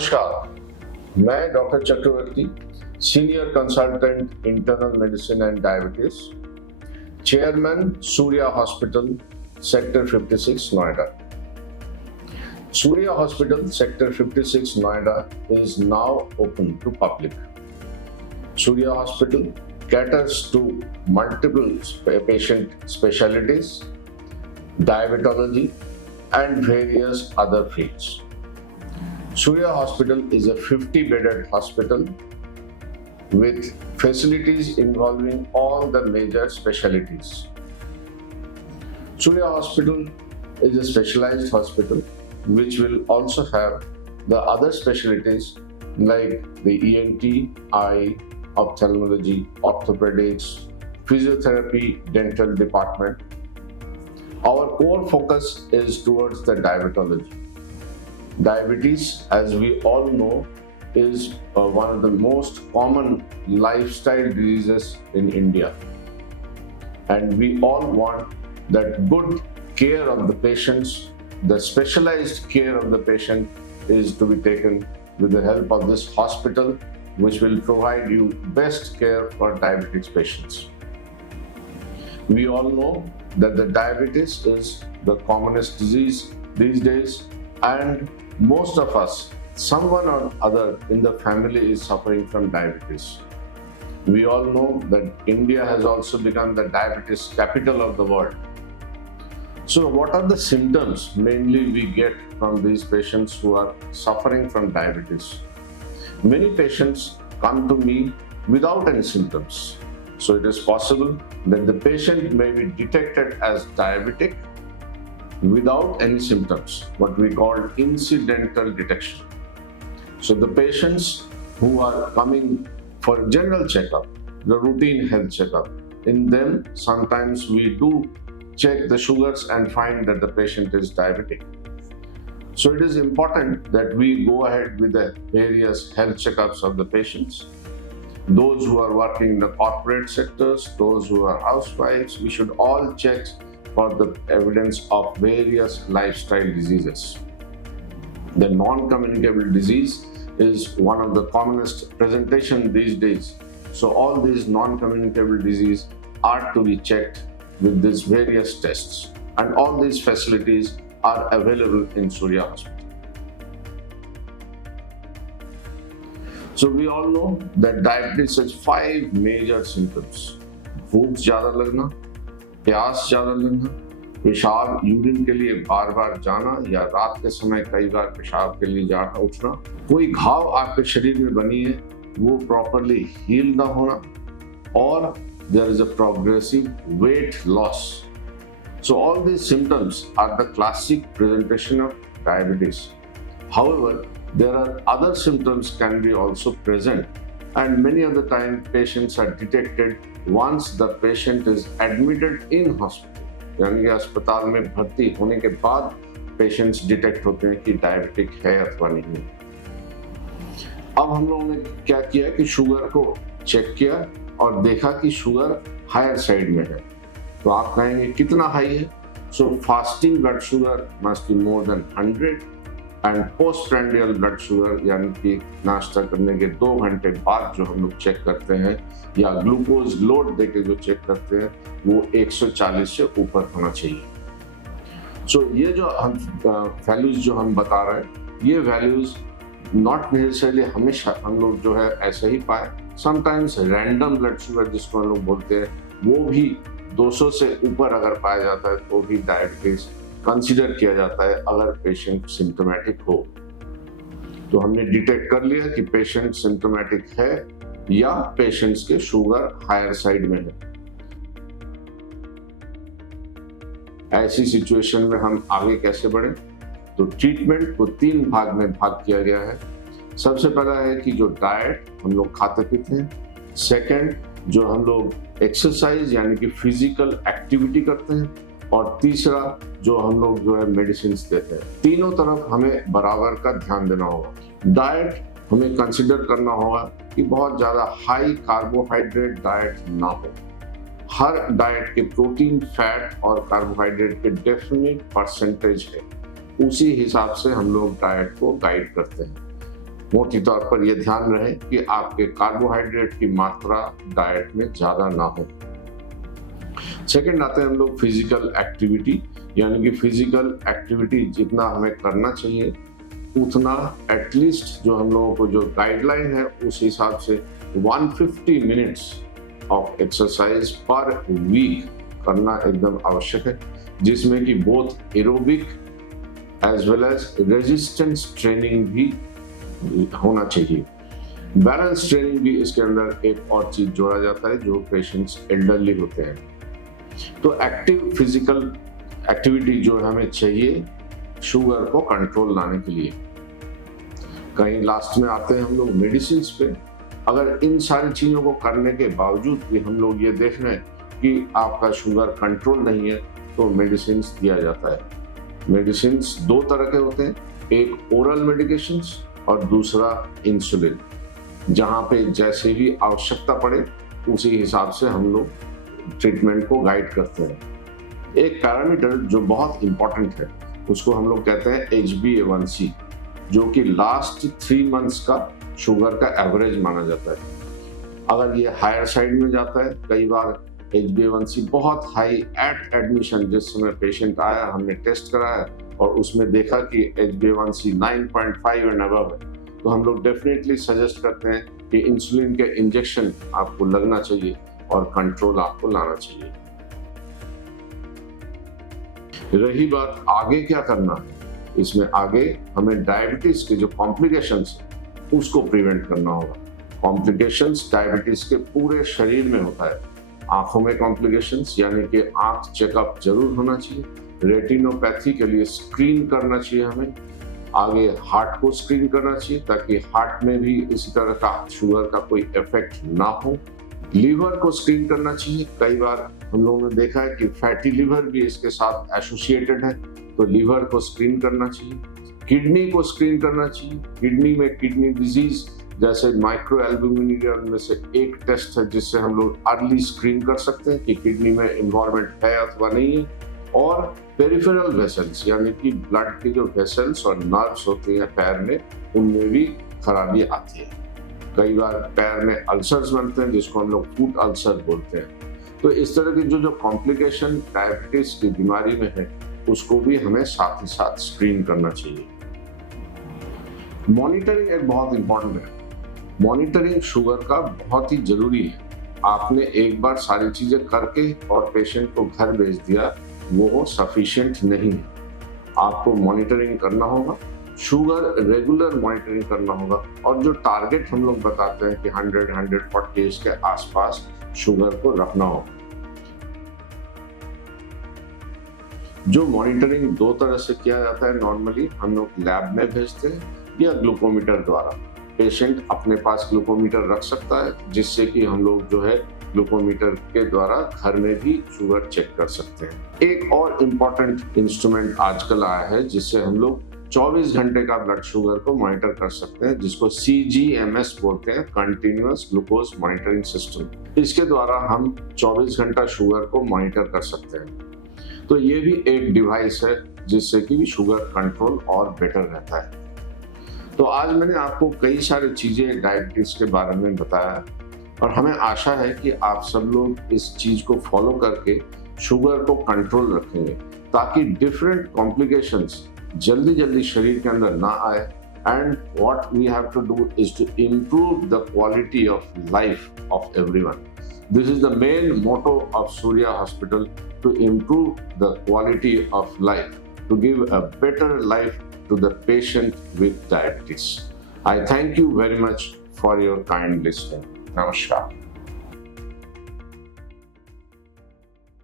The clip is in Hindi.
नमस्कार, मैं doctor Chakraborty, senior consultant internal medicine and diabetes, chairman Surya hospital, sector 56, Noida. Surya Hospital, Sector 56, Noida is now open to public. Surya Hospital caters to multiple patient specialties, diabetology, and various other fields. Surya Hospital is a 50-bedded hospital with facilities involving all the major specialties. Surya Hospital is a specialized hospital which will also have the other specialties like the ENT, eye, ophthalmology, orthopedics, physiotherapy, dental department. Our core focus is towards the diabetology. Diabetes, as we all know, is one of the most common lifestyle diseases in India. And we all want that good care of the patients, the specialized care of the patient is to be taken with the help of this hospital, which will provide you best care for diabetes patients. We all know that the diabetes is the commonest disease these days, and most of us, someone or other in the family is suffering from diabetes. We all know that India has also become the diabetes capital of the world. So what are the symptoms mainly we get from these patients who are suffering from diabetes? Many patients come to me without any symptoms. So it is possible that the patient may be detected as diabetic without any symptoms, what we call incidental detection. So the patients who are coming for general checkup, the routine health checkup, in them sometimes we do check the sugars and find that the patient is diabetic. So it is important that we go ahead with the various health checkups of the patients. Those who are working in the corporate sectors, those who are housewives, we should all check for the evidence of various lifestyle diseases. The non-communicable disease is one of the commonest presentation these days. So all these non-communicable disease are to be checked with these various tests, and all these facilities are available in Surya Hospital. So we all know that diabetes has 5 major symptoms: भूख ज्यादा लगना, प्यास ज्यादा लगना, पेशाब यूरिन के लिए बार बार जाना या रात के समय कई बार पेशाब के लिए जाना उठना, कोई घाव आपके शरीर में बनी है वो प्रॉपरली हील ना होना, और there is a progressive weight loss. So all these symptoms are the classic presentation of diabetes. However, there are other symptoms can be also present, and many of the time patients are detected once the patient is admitted in hospital. यानी कि अस्पताल में भर्ती होने के बाद पेशेंट्स डिटेक्ट होते हैं कि डायबिटिक है अथवा नहीं. अब हम लोगों ने क्या किया कि शुगर को चेक किया और देखा कि शुगर हायर साइड में है. तो आप कहेंगे कितना हाई है? सो fasting blood sugar must be more than 100 and post prandial blood sugar यानी कि नाश्ता करने के 2 घंटे बाद जो हम लोग चेक करते हैं या ग्लूकोज लोड देके जो चेक करते हैं वो 140 से ऊपर होना चाहिए. सो ये जो हम वैल्यूज जो हम बता रहे हैं, ये वैल्यूज नॉट नेसेसरली हमेशा हम लोग जो है ऐसे ही पाए. समटाइम्स रैंडम ब्लड शुगर जिसको हम लोग बोलते हैं वो भी 200 से ऊपर अगर पाया जाता है तो भी डायबिटीज कंसीडर किया जाता है अगर पेशेंट सिम्टोमेटिक हो. तो हमने डिटेक्ट कर लिया कि पेशेंट सिम्टोमेटिक है या पेशेंट्स के शुगर हायर साइड में है. ऐसी सिचुएशन में हम आगे कैसे बढ़े? तो ट्रीटमेंट को 3 भाग में भाग किया गया है. सबसे पहला है कि जो डाइट हम लोग खाते पीते हैं. सेकंड, जो हम लोग एक्सरसाइज यानी कि फिजिकल एक्टिविटी करते हैं. और तीसरा, जो हम लोग जो है मेडिसिन देते हैं. तीनों तरफ हमें बराबर का ध्यान देना होगा. डाइट हमें कंसिडर करना होगा कि बहुत ज़्यादा हाई कार्बोहाइड्रेट डाइट ना हो. हर डाइट के प्रोटीन, फैट और कार्बोहाइड्रेट के डेफिनेट परसेंटेज है, उसी हिसाब से हम लोग डाइट को गाइड करते हैं. मोटे तौर पर यह ध्यान रहे कि आपके कार्बोहाइड्रेट की मात्रा डाइट में ज्यादा ना हो। सेकंड आते हैं हम लोग फिजिकल एक्टिविटी, यानी कि फिजिकल एक्टिविटी जितना हमें करना चाहिए उतना एटलीस्ट जो हम लोगों को जो गाइडलाइन है उस हिसाब से 150 minutes of exercise per week करना एकदम आवश्यक है, जिसमें कि both aerobic as well as resistance training भी होना चाहिए। बैलेंस ट्रेनिंग भी इसके अंदर एक और चीज जोड़ा जाता है जो पेशेंट्स एल्डरली होते हैं। तो एक्टिव फिजिकल एक्टिविटी जो हमें चाहिए शुगर को कंट्रोल लाने के लिए। कहीं लास्ट में आते हैं हम लोग मेडिसिन पे। अगर इन सारी चीजों को करने के बावजूद भी हम लोग ये देख रहे हैं कि आपका शुगर कंट्रोल नहीं है तो मेडिसिन दिया जाता है। मेडिसिन दो तरह के होते हैं, एक ओरल मेडिकेशन और दूसरा इंसुलिन, जहां पे जैसे भी आवश्यकता पड़े उसी हिसाब से हम लोग ट्रीटमेंट को गाइड करते हैं। एक पैरामीटर जो बहुत इंपॉर्टेंट है उसको हम लोग कहते हैं HbA1c, जो कि लास्ट 3 मंथ्स का शुगर का एवरेज माना जाता है। अगर ये हायर साइड में जाता है, कई बार HbA1c बहुत हाई एट एडमिशन, जिस समय पेशेंट आया हमने टेस्ट कराया और उसमें देखा कि HbA1c 9.5 एंड अबव है, तो हम लोग डेफिनेटली सजेस्ट करते हैं कि इंसुलिन के इंजेक्शन आपको लगना चाहिए और कंट्रोल आपको लाना चाहिए। रही बात आगे क्या करना है, इसमें आगे हमें डायबिटीज के जो कॉम्प्लिकेशंस है उसको प्रिवेंट करना होगा। कॉम्प्लिकेशंस डायबिटीज के पूरे शरीर में होता है। आंखों में कॉम्प्लिकेशंस यानी कि आंख चेकअप जरूर होना चाहिए। रेटिनोपैथी के लिए स्क्रीन करना चाहिए हमें। आगे हार्ट को स्क्रीन करना चाहिए ताकि हार्ट में भी इसी तरह का शुगर का कोई इफेक्ट ना हो। लीवर को स्क्रीन करना चाहिए। कई बार हम लोगों ने देखा है कि फैटी लीवर भी इसके साथ एसोसिएटेड है, तो लीवर को स्क्रीन करना चाहिए। किडनी को स्क्रीन करना चाहिए। किडनी में किडनी डिजीज जैसे माइक्रोएल्बुमिनुरिया में से एक टेस्ट है जिससे हम लोग अर्ली स्क्रीन कर सकते हैं कि किडनी में इन्वॉल्वमेंट है अथवा नहीं है। और पेरिफेरल वेसल्स यानी कि ब्लड के जो वेसल्स और नर्व्स होते हैं पैर में, उनमें भी खराबी आती है। कई बार पैर में अल्सर्स बनते हैं जिसको हम लोग फुट अल्सर बोलते हैं। तो इस तरह की जो कॉम्प्लिकेशन डायबिटीज की बीमारी में है उसको भी हमें साथ ही साथ स्क्रीन करना चाहिए। मॉनिटरिंग एक बहुत इंपॉर्टेंट है। मॉनिटरिंग शुगर का बहुत ही जरूरी है। आपने एक बार सारी चीजें करके और पेशेंट को घर भेज दिया, वो सफिशिएंट नहीं है। आपको मॉनिटरिंग करना होगा, शुगर रेगुलर मॉनिटरिंग करना होगा, और जो टारगेट हम लोग बताते हैं कि 100-140 के आसपास शुगर को रखना होगा। जो मॉनिटरिंग दो तरह से किया जाता है, नॉर्मली हम लोग लैब में भेजते हैं या ग्लूकोमीटर द्वारा। पेशेंट अपने पास ग्लूकोमीटर रख सकता है जिससे कि हम लोग जो है ग्लूकोमीटर के द्वारा घर में भी शुगर चेक कर सकते हैं। एक और इम्पॉर्टेंट इंस्ट्रूमेंट आजकल आया है जिससे हम लोग 24 घंटे का ब्लड शुगर को मॉनिटर कर सकते हैं, जिसको CGMS बोलते हैं, कंटिन्यूअस ग्लूकोज मॉनिटरिंग सिस्टम। इसके द्वारा हम 24 घंटा शुगर को मॉनिटर कर सकते हैं। तो ये भी एक डिवाइस है जिससे कि शुगर कंट्रोल और बेटर रहता है। तो आज मैंने आपको कई सारी चीजें डायबिटीज के बारे में बताया और हमें आशा है कि आप सब लोग इस चीज को फॉलो करके शुगर को कंट्रोल रखेंगे ताकि डिफरेंट कॉम्प्लिकेशंस जल्दी शरीर के अंदर ना आए। And what we have to do is to improve the quality of life of everyone. This is the main motto of Surya hospital, to improve the quality of life, to give a better life to the patient with diabetes. I thank you very much for your kind listening. Namaskar.